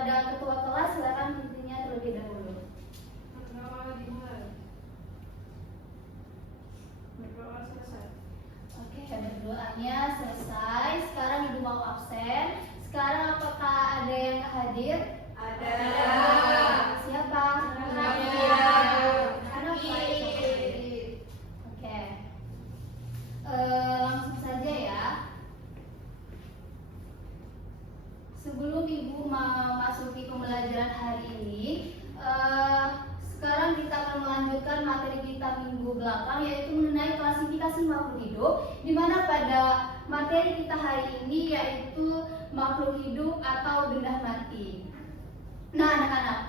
kepada ketua kelas, silakan pintunya terlebih dahulu. Berdoa selesai. Oke, berdoanya selesai. Sekarang Ibu mau absen. Sekarang apakah ada yang hadir? Ada. Siapa? Anak baik. Oke. Langsung saja ya. Sebelum Ibu memasuki pembelajaran hari ini, sekarang kita akan melanjutkan materi kita minggu belakang, yaitu mengenai klasifikasi makhluk hidup, di mana pada materi kita hari ini yaitu makhluk hidup atau benda mati. Nah, anak-anak,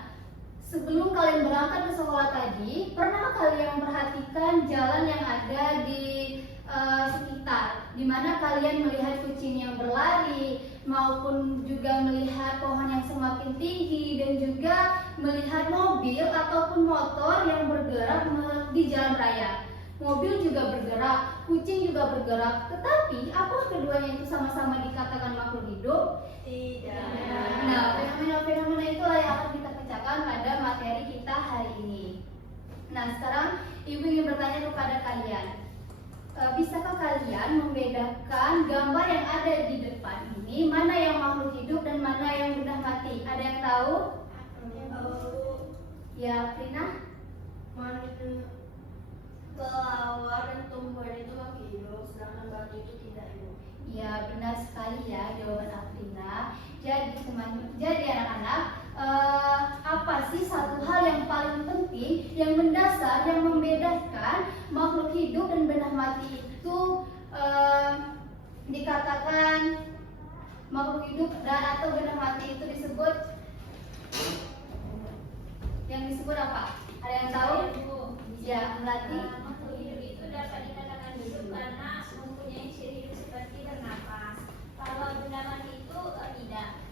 sebelum kalian berangkat ke sekolah tadi, pernah kalian memperhatikan jalan yang ada di sekitar, di mana kalian melihat kucing yang berlari, maupun juga melihat pohon yang semakin tinggi, dan juga melihat mobil ataupun motor yang bergerak di jalan raya. Mobil juga bergerak, kucing juga bergerak, tetapi apakah keduanya itu sama-sama dikatakan makhluk hidup? Tidak. Nah, fenomena-fenomena itulah yang akan kita pecahkan pada materi kita hari ini. Nah, sekarang Ibu ingin bertanya kepada kalian, bisakah kalian membedakan gambar yang ada di depan ini, mana yang makhluk hidup dan mana yang benda mati? Ada yang tahu? Ya, Prina? Kelawar dan tumbuhan itu makhluk hidup, sedangkan batu itu tidak, Ibu. Ya, benar sekali ya jawaban Aprina. Jadi anak-anak, apa sih satu hal yang paling penting, yang mendasar, yang membedakan makhluk hidup dan benda mati itu dikatakan makhluk hidup dan atau benda mati itu disebut, yang disebut apa? Ada yang tahu? Ya, Melati. Makhluk hidup itu dapat dikatakan hidup karena mempunyai ciri hidup seperti bernapas. Kalau benda mati itu tidak.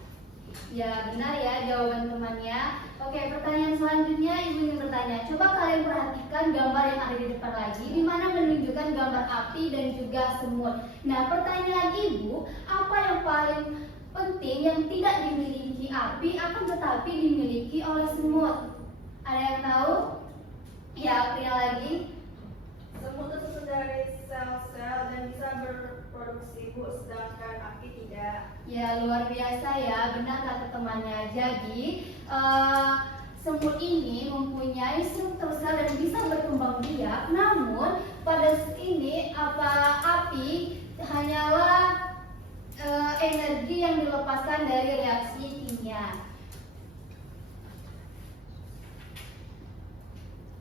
Ya, benar ya jawaban temannya. Oke, pertanyaan selanjutnya Ibu ingin bertanya. Coba kalian perhatikan gambar yang ada di depan lagi, di mana menunjukkan gambar api dan juga semut. Nah, pertanyaan Ibu, apa yang paling penting yang tidak dimiliki api akan tetapi dimiliki oleh semut? Ada yang tahu? Ya, April lagi. Semut tersusun dari sel-sel dan bisa berproduksi, Bu, sedangkan api tidak. Ya, luar biasa ya, benar kata temannya. Jadi, semut ini mempunyai struktur sel dan bisa berkembang biak. Namun, pada ini api hanyalah energi yang dilepaskan dari reaksi kimia.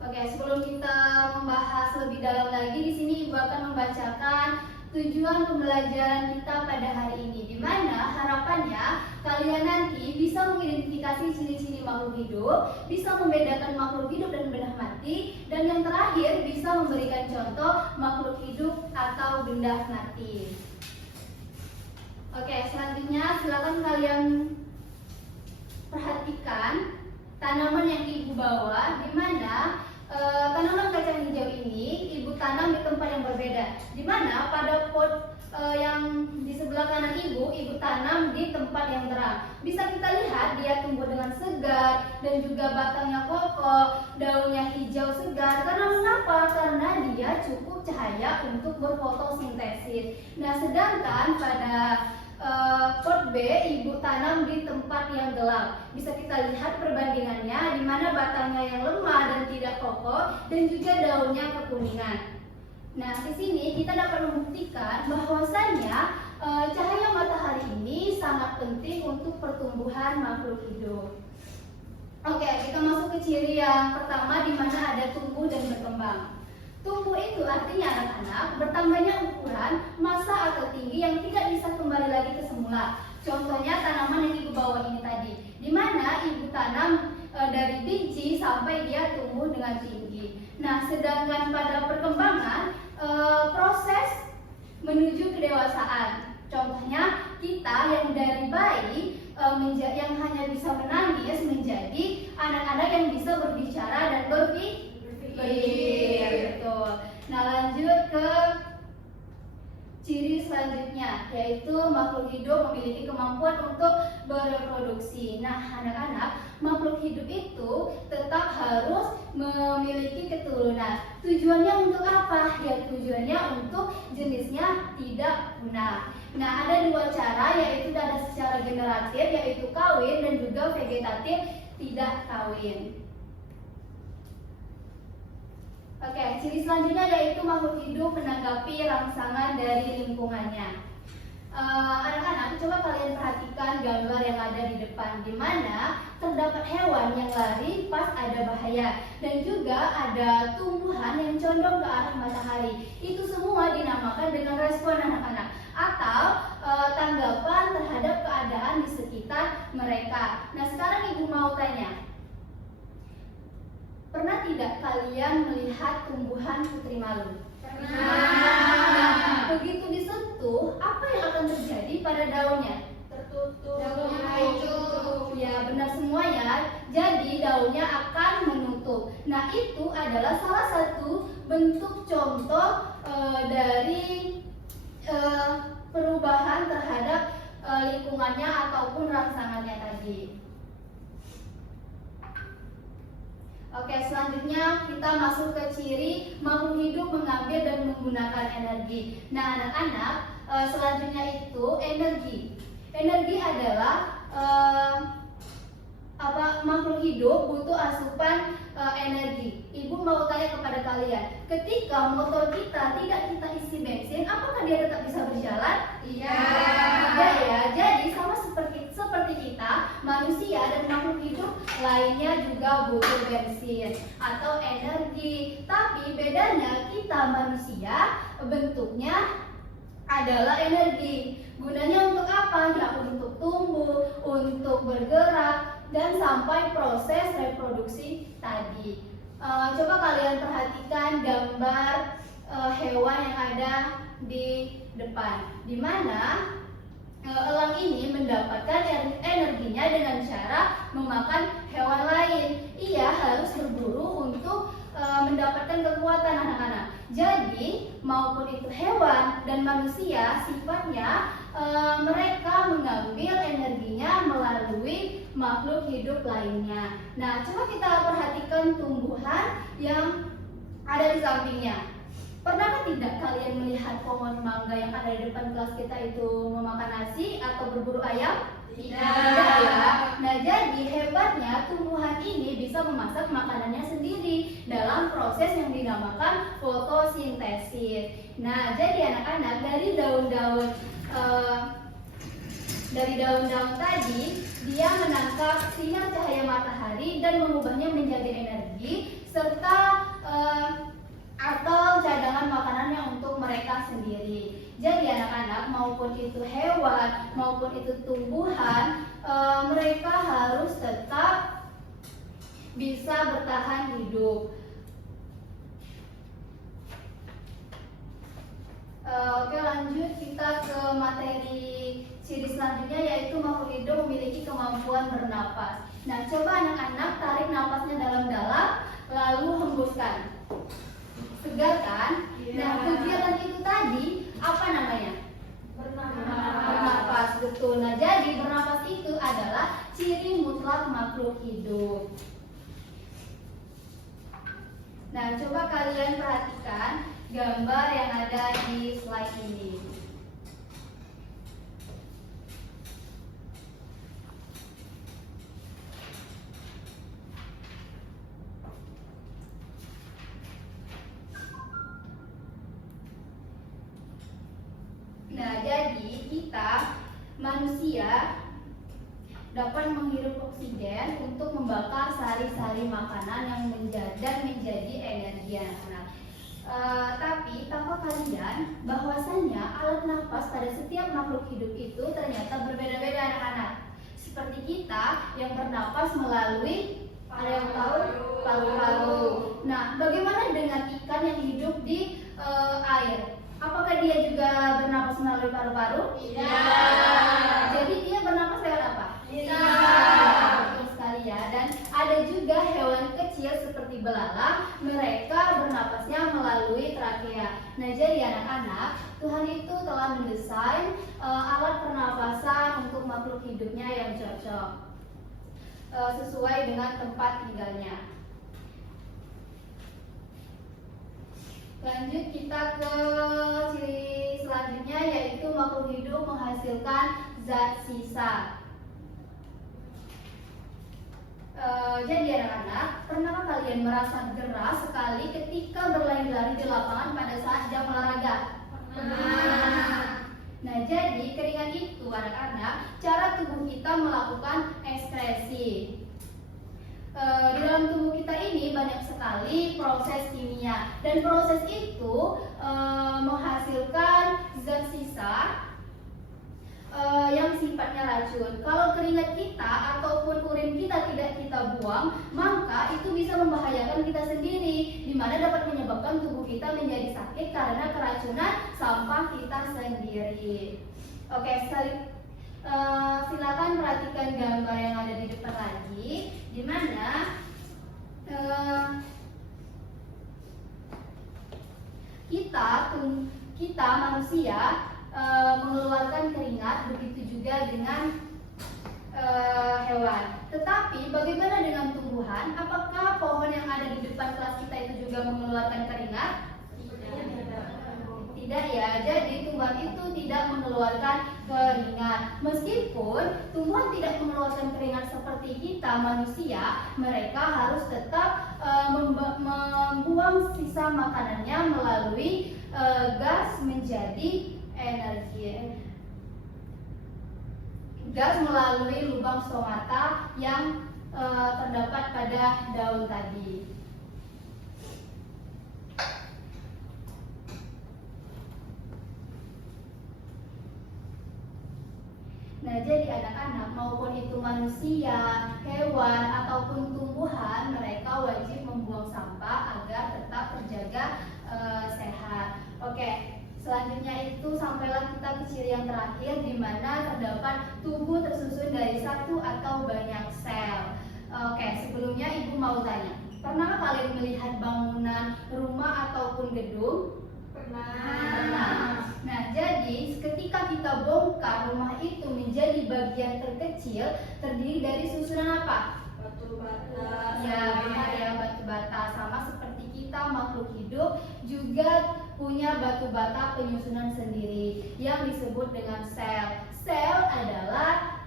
Oke, sebelum kita membahas lebih dalam lagi, di sini Ibu akan membacakan tujuan pembelajaran kita pada hari ini, di mana harapannya kalian nanti bisa mengidentifikasi ciri-ciri makhluk hidup, bisa membedakan makhluk hidup dan benda mati, dan yang terakhir bisa memberikan contoh makhluk hidup atau benda mati. Oke, selanjutnya silakan kalian perhatikan tanaman yang Ibu bawa, di mana tanaman kacang hijau ini Ibu tanam di tempat yang berbeda, di mana pada pot yang di sebelah kanan Ibu tanam di tempat yang terang. Bisa kita lihat dia tumbuh dengan segar dan juga batangnya kokoh, daunnya hijau segar. Karena mengapa? Karena dia cukup cahaya untuk berfotosintesis. Nah, sedangkan pada pot B Ibu tanam di tempat yang gelap. Bisa kita lihat perbandingannya, di mana batangnya yang lemah dan tidak kokoh dan juga daunnya kekuningan. Nah, di sini kita dapat membuktikan bahwasanya cahaya matahari ini sangat penting untuk pertumbuhan makhluk hidup. Oke, kita masuk ke ciri yang pertama, di mana ada tumbuh dan berkembang. Tumbuh itu artinya anak-anak bertambahnya ukuran, massa atau tinggi yang tidak bisa kembali lagi ke semula. Contohnya tanaman yang Ibu bawa ini tadi, di mana Ibu tanam dari biji sampai dia tumbuh dengan tinggi. Nah, sedangkan pada perkembangan proses menuju kedewasaan. Contohnya kita yang dari bayi yang hanya bisa menangis menjadi anak-anak yang bisa berbicara dan berpikir. Betul. Nah, lanjut ke ciri selanjutnya, yaitu makhluk hidup memiliki kemampuan untuk bereproduksi. Nah, anak-anak, makhluk hidup itu tetap harus memiliki keturunan. Tujuannya untuk apa? Ya, tujuannya untuk jenisnya tidak punah. Nah, ada dua cara, yaitu ada secara generatif, yaitu kawin, dan juga vegetatif, tidak kawin. Oke, ciri selanjutnya yaitu makhluk hidup menanggapi rangsangan dari lingkungannya. Anak-anak, coba kalian perhatikan gambar yang ada di depan, di mana terdapat hewan yang lari pas ada bahaya, dan juga ada tumbuhan yang condong ke arah matahari. Itu semua dinamakan dengan respon anak-anak atau tanggapan terhadap keadaan di sekitar mereka. Nah, sekarang ibu mau tanya, pernah tidak kalian melihat tumbuhan putri malu? Nah, begitu disentuh, apa yang akan terjadi pada daunnya? Tertutup. Ya, benar semua ya. Jadi daunnya akan menutup. Nah, itu adalah salah satu bentuk contoh dari perubahan terhadap lingkungannya ataupun rangsangannya tadi. Oke, selanjutnya kita masuk ke ciri makhluk hidup mengambil dan menggunakan energi. Nah, anak-anak, selanjutnya itu energi. Energi adalah makhluk hidup butuh asupan energi. Ibu mau tanya kepada kalian, ketika motor kita tidak kita isi bensin, apakah dia tetap bisa berjalan? Iya. Tidak ya. Jadi sama seperti kita, manusia dan makhluk hidup lainnya juga butuh bensin atau energi. Tapi bedanya kita manusia bentuknya adalah energi. Gunanya untuk apa? Ya, untuk tumbuh, untuk bergerak, dan sampai proses reproduksi tadi. Coba kalian perhatikan gambar hewan yang ada di depan, di mana elang ini mendapatkan energinya dengan cara memakan hewan lain. Ia harus berburu untuk mendapatkan kekuatan, anak-anak. Jadi maupun itu hewan dan manusia, sifatnya mereka mengambil energinya melalui makhluk hidup lainnya. Nah, coba kita perhatikan tumbuhan yang ada di sampingnya. Pernahkah tidak kalian melihat pohon mangga yang ada di depan kelas kita itu memakan nasi atau berburu ayam? Tidak. Ya. Nah, jadi hebatnya tumbuhan ini bisa memasak makanannya sendiri dalam proses yang dinamakan fotosintesis. Nah, jadi anak-anak, dari daun-daun tadi, dia menangkap sinar cahaya matahari dan mengubahnya menjadi energi serta atau cadangan makanannya untuk mereka sendiri. Jadi anak-anak, maupun itu hewan maupun itu tumbuhan, mereka harus tetap bisa bertahan hidup. Oke, lanjut kita ke materi ciri selanjutnya, yaitu makhluk hidup memiliki kemampuan bernapas. Nah, coba anak-anak tarik napasnya dalam-dalam lalu hembuskan. Segar kan? Nah, kegiatan itu tadi apa namanya? Bernapas, betul. Nah, jadi bernapas itu adalah ciri mutlak makhluk hidup. Nah, coba kalian perhatikan gambar yang ada di slide ini. Nah, jadi kita manusia dapat menghirup oksigen untuk membakar sari-sari makanan yang menjadi energi anak-anak. Tapi tahukah kalian bahwasannya alat nafas pada setiap makhluk hidup itu ternyata berbeda-beda, anak-anak. Seperti kita yang bernapas melalui, ada yang tahu, paru-paru. Nah, bagaimana dengan ikan yang hidup di air? Apakah dia juga bernapas melalui paru-paru? Tidak. Jadi dia bernapas lewat apa? Tidak. Betul sekali ya. Dan ada juga hewan kecil seperti belalang, mereka bernapasnya melalui trakea. Nah, jadi anak-anak, Tuhan itu telah mendesain alat pernapasan untuk makhluk hidupnya yang cocok sesuai dengan tempat tinggalnya. Lanjut kita ke ciri selanjutnya, yaitu makhluk hidup menghasilkan zat sisa. Jadi anak-anak, pernahkah kalian merasa gerah sekali ketika berlari-lari di lapangan pada saat jam olahraga? Nah, jadi keringat itu anak-anak cara tubuh kita melakukan ekskresi. Di dalam tubuh kita ini banyak sekali proses kimia, dan proses itu menghasilkan zat sisa yang sifatnya racun. Kalau keringat kita ataupun urin kita tidak kita buang, maka itu bisa membahayakan kita sendiri, di mana dapat menyebabkan tubuh kita menjadi sakit karena keracunan sampah kita sendiri. Oke, silakan perhatikan gambar yang ada di depan lagi, di mana kita manusia mengeluarkan keringat, begitu juga dengan hewan. Tetapi bagaimana dengan tumbuhan? Apakah pohon yang ada di depan kelas kita itu juga mengeluarkan keringat? Tidak ya, jadi tumbuhan itu tidak mengeluarkan keringat. Meskipun tumbuhan tidak mengeluarkan keringat seperti kita manusia, mereka harus tetap membuang sisa makanannya melalui gas menjadi energi. Gas melalui lubang stomata yang terdapat pada daun tadi. Nah, jadi anak-anak maupun itu manusia, hewan, ataupun tumbuhan, mereka wajib membuang sampah agar tetap terjaga sehat. Oke, selanjutnya itu sampailah kita ke ciri yang terakhir, di mana terdapat tubuh tersusun dari satu atau banyak sel. Oke, sebelumnya ibu mau tanya, pernah kalian melihat bangunan rumah ataupun gedung? Pernah. Nah, jadi ketika kita bongkar rumah itu menjadi bagian terkecil, terdiri dari susunan apa? Batu bata. Ya, benar ya, batu bata. Sama seperti kita, makhluk hidup juga punya batu bata penyusunan sendiri yang disebut dengan sel. Sel adalah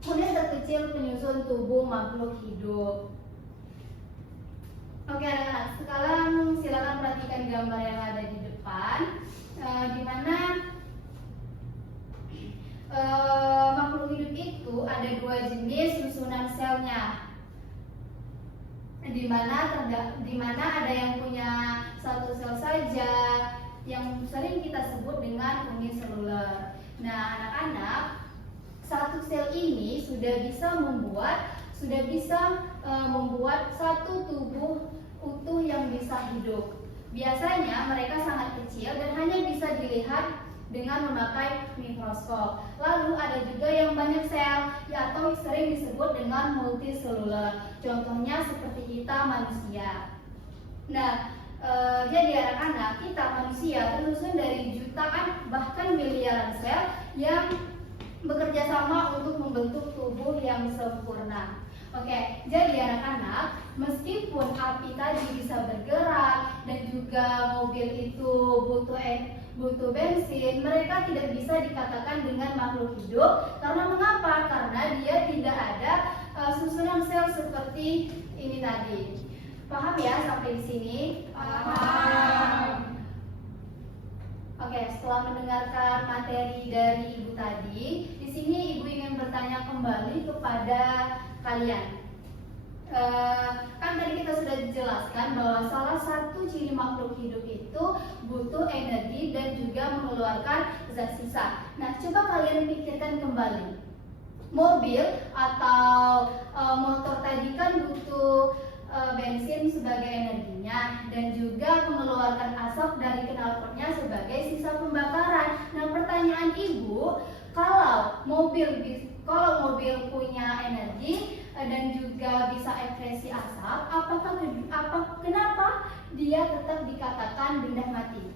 unit terkecil penyusun tubuh makhluk hidup. Oke anak-anak, sekarang silakan perhatikan gambar yang ada di depan, di mana makhluk hidup itu ada dua jenis susunan selnya, di mana ada yang punya satu sel saja, yang sering kita sebut dengan uniseluler. Nah anak-anak, satu sel ini sudah bisa membuat satu tubuh utuh yang bisa hidup. Biasanya mereka sangat kecil dan hanya bisa dilihat dengan memakai mikroskop. Lalu ada juga yang banyak sel, atau sering disebut dengan multiseluler. Contohnya seperti kita manusia. Nah, jadi anak-anak, kita manusia tersusun dari jutaan bahkan miliaran sel yang bekerja sama untuk membentuk tubuh yang sempurna. Oke, jadi anak-anak, meskipun api tadi bisa bergerak dan juga mobil itu butuh bensin, mereka tidak bisa dikatakan dengan makhluk hidup. Karena mengapa? Karena dia tidak ada susunan sel seperti ini tadi. Paham ya sampai di sini? Paham. Oke, setelah mendengarkan materi dari ibu tadi, di sini ibu ingin bertanya kembali kepada kalian. Kan tadi kita sudah jelaskan bahwa salah satu ciri makhluk hidup itu butuh energi dan juga mengeluarkan zat sisa. Nah, coba kalian pikirkan kembali. Mobil atau motor tadi kan butuh bensin sebagai energinya dan juga mengeluarkan asap dari knalpotnya sebagai sisa pembakaran. Nah, pertanyaan ibu, kalau mobil punya energi dan juga bisa ekskresi asap, kenapa dia tetap dikatakan benda mati?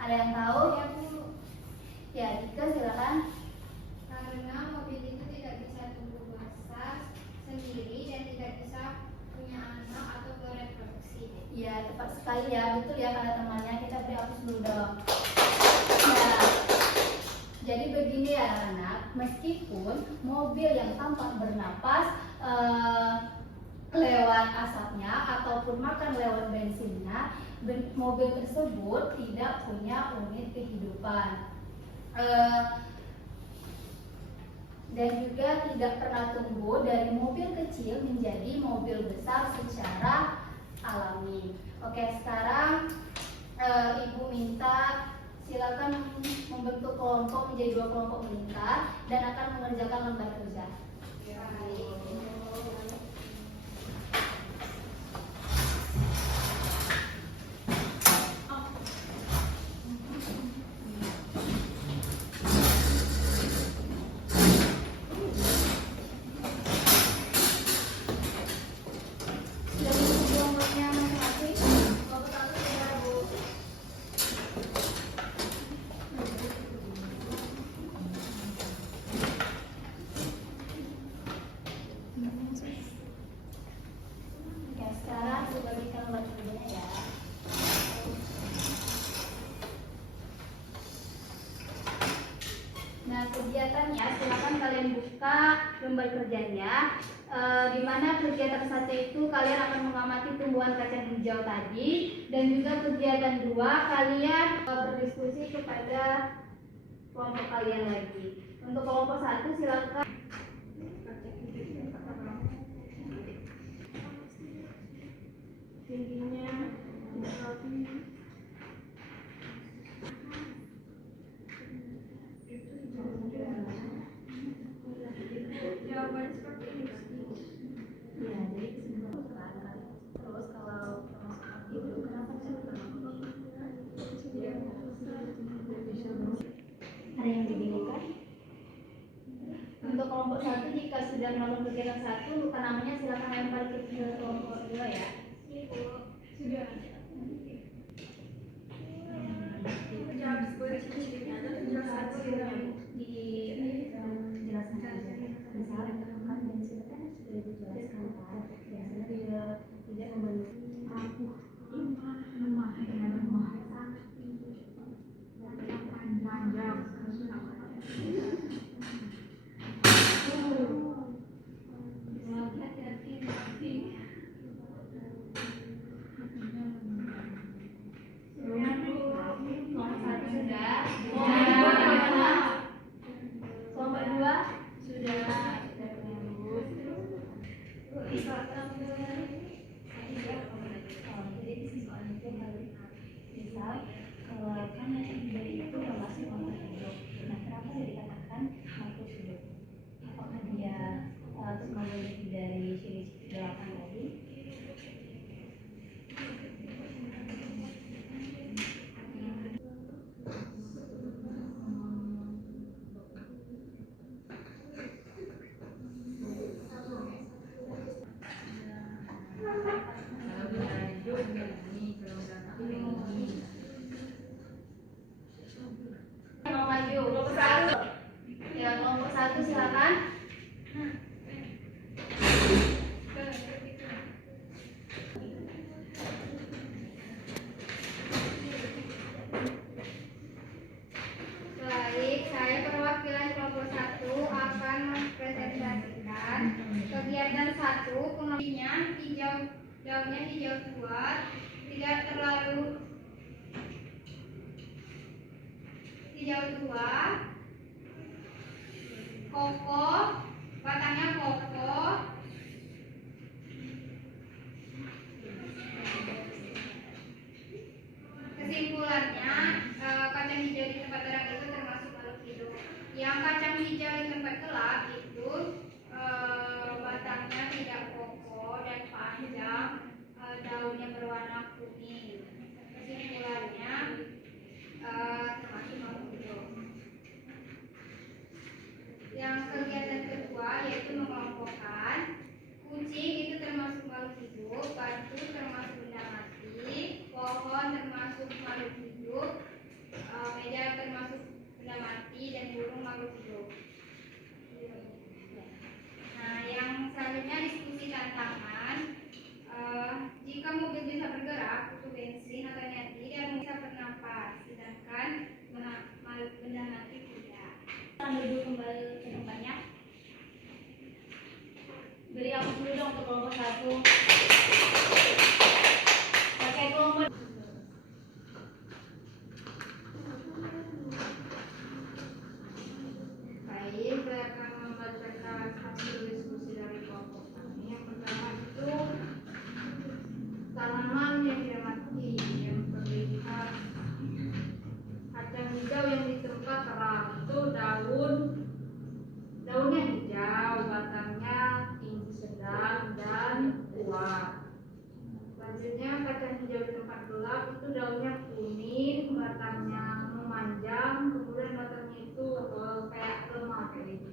Ada yang tahu? Ya Bu, Ya, Dika silakan. karena mobil itu tidak bisa ya, betul ya kata temannya. Kita beri hapus dulu dong. Nah, jadi begini ya anak, meskipun mobil yang tampak bernapas lewat asapnya ataupun makan lewat bensinnya, mobil tersebut tidak punya unit kehidupan. Dan juga tidak pernah tumbuh dari mobil kecil menjadi mobil besar secara alami. Oke, sekarang Ibu minta silakan membentuk kelompok menjadi 2 kelompok melingkar dan akan mengerjakan lembar kerja. Sudah mengisi kelompoknya masing-masing? Kelompok 1 sudah, Bu. Oke, sekarang kita bagikan lembar kerjanya ya. Nah, kegiatannya silakan kalian buka lembar kerjanya. Di mana kegiatan 1 itu kalian akan mengamati tumbuhan kacang hijau tadi, dan juga kegiatan 2 kalian berdiskusi kepada kelompok kalian lagi. Untuk kelompok 1 silakan Tingginya tidak rapi. Jawaban seperti ini. ya, jadi kesimpulan terus kalau termasuk itu kenapa sih ada yang dibingungkan? Untuk kelompok 1 jika sudah melakukan kegiatan 1, lupa namanya silakan lempar ke kelompok 2 ya. Sudah. Jawab sebuah ciri-cirinya dan penjelasan cirinya, Bu. Dijelaskan saja. Misalnya kan dan silakan sudah dijelaskan kan. Biasanya dia tidak membantu aku. Lemah. Panjang. Dari ciri-ciri belakang tadi. Mau maju kelompok 1. Ya, kelompok 1 silakan. Baik, saya perwakilan kelompok 1 akan mempresentasikan kegiatan 1. Pengambilnya hijau, daunnya hijau tua, tidak terlalu hijau tua, kokoh, batangnya kokoh, kesimpulannya kacang hijau di tempat terang itu termasuk makhluk hidup. Yang kacang hijau di tempat gelap itu batangnya tidak kokoh dan panjang, daunnya berwarna kuning. Kesimpulannya termasuk makhluk hidup. Yang kegiatan kedua Beri aku dulu dong untuk kelompok 1. Pakai kelompok. Baik, saya akan membacakan hasil diskusi dari kelompok kami. Yang pertama itu tanaman yang diamati yang terlihat kacang hijau yang di tempat terang itu daunnya hijau, batangnya tinggi sedang dan kuat. Selanjutnya kacang hijau di tempat gelap itu daunnya kuning, batangnya memanjang, kemudian batangnya itu kayak lemah kayak gitu.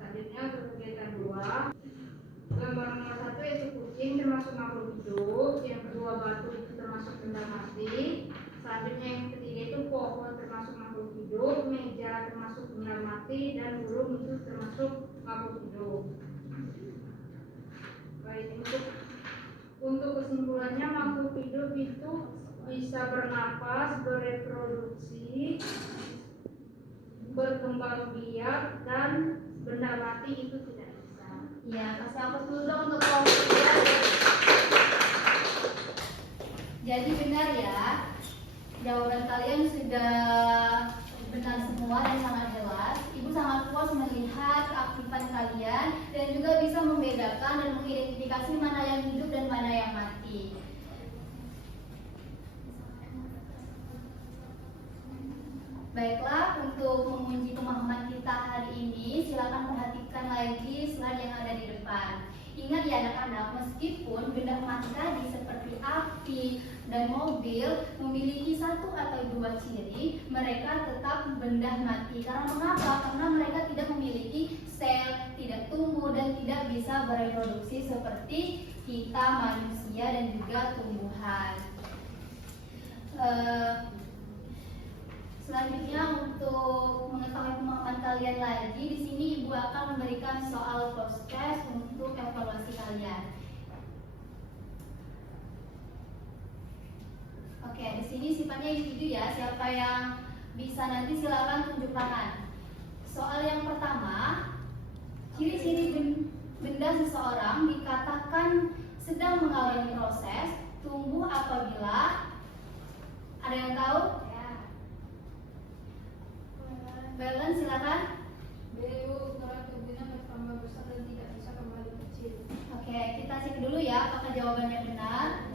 Selanjutnya untuk kegiatan 2, gambar nomor 1 yaitu kucing termasuk makhluk hidup, yang kedua batu itu termasuk benda mati. Selanjutnya yang ketiga itu pohon termasuk makhluk hidup, meja termasuk benda mati, dan burung itu termasuk makhluk hidup. Baik, untuk kesimpulannya makhluk hidup itu bisa bernapas, bereproduksi, berkembang biak, dan benda mati itu tidak bisa. Ya, kasih aku dulu dong untuk kelompok 2. Jadi benar ya, jawaban kalian sudah benar semua dan sangat jelas. Ibu sangat puas melihat keaktifan kalian dan juga bisa membedakan dan mengidentifikasi mana yang hidup dan mana yang mati. Baiklah, untuk menguji pemahaman kita hari ini, silakan perhatikan lagi slide yang ada di depan. Ingat ya anak-anak, meskipun benda mati tadi seperti api dan mobil memiliki 1 atau 2 ciri, mereka tetap benda mati. Karena mengapa? Karena mereka tidak memiliki sel, tidak tumbuh dan tidak bisa bereproduksi seperti kita manusia dan juga tumbuhan. Selanjutnya untuk mengetahui pemahaman kalian lagi, di sini Ibu akan memberikan soal close test untuk evaluasi kalian. Oke, di sini sifatnya individu ya. Siapa yang bisa nanti silakan tunjuk tangan. Soal yang pertama, ciri-ciri benda seseorang dikatakan sedang mengalami proses tumbuh apabila, ada yang tahu? Balance silakan. Ukuran tubuhnya bertambah besar dan tidak bisa kembali kecil. Oke, kita cek dulu ya apakah jawabannya benar.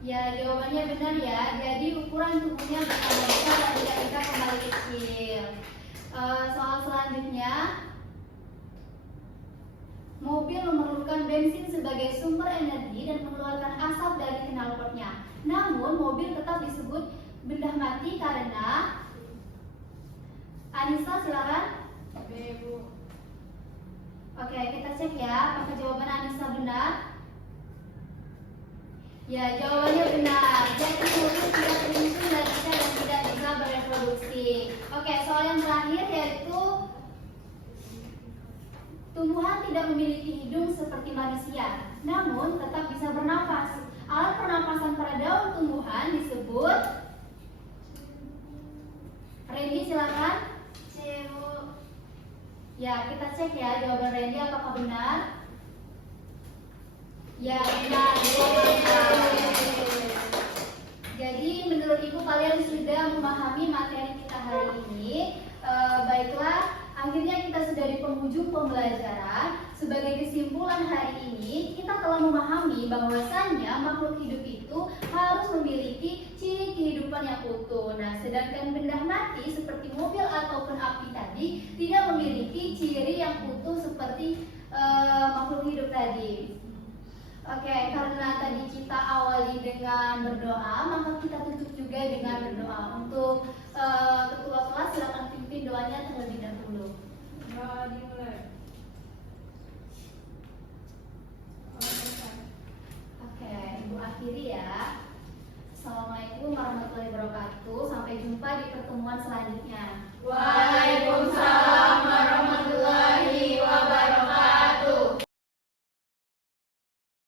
Ya, jawabannya benar ya. Jadi ukuran tubuhnya bertambah besar dan tidak bisa kembali kecil. Soal selanjutnya, mobil memerlukan bensin sebagai sumber energi dan mengeluarkan asap dari knalpotnya. Namun mobil tetap disebut benda mati karena, Anissa silakan. Oke, kita cek ya apakah jawaban Anissa benar. Ya, jawabannya benar. Jadi mobil tidak terhitung dan tidak bisa bereproduksi. Oke, soal yang terakhir yaitu tumbuhan tidak memiliki hidung seperti manusia, namun tetap bisa bernafas. Alat pernapasan pada daun tumbuhan disebut, Randy silakan. Ya, kita cek ya jawaban Randy apakah benar. Ya, benar. Jadi menurut Ibu kalian sudah memahami materi kita hari ini. Baiklah, akhirnya kita sudah di penghujung pembelajaran. Sebagai kesimpulan hari ini, kita telah memahami bahwasannya makhluk hidup itu harus memiliki ciri kehidupan yang utuh. Nah, sedangkan benda mati seperti mobil ataupun api tadi tidak memiliki ciri yang utuh seperti makhluk hidup tadi. Oke, karena tadi kita awali dengan berdoa, maka kita tutup juga dengan berdoa. Untuk ketua kelas silakan pimpin doanya terlebih dahulu. Doa dimulai. Oke, Ibu akhiri ya. Assalamualaikum warahmatullahi wabarakatuh. Sampai jumpa di pertemuan selanjutnya. Waalaikumsalam.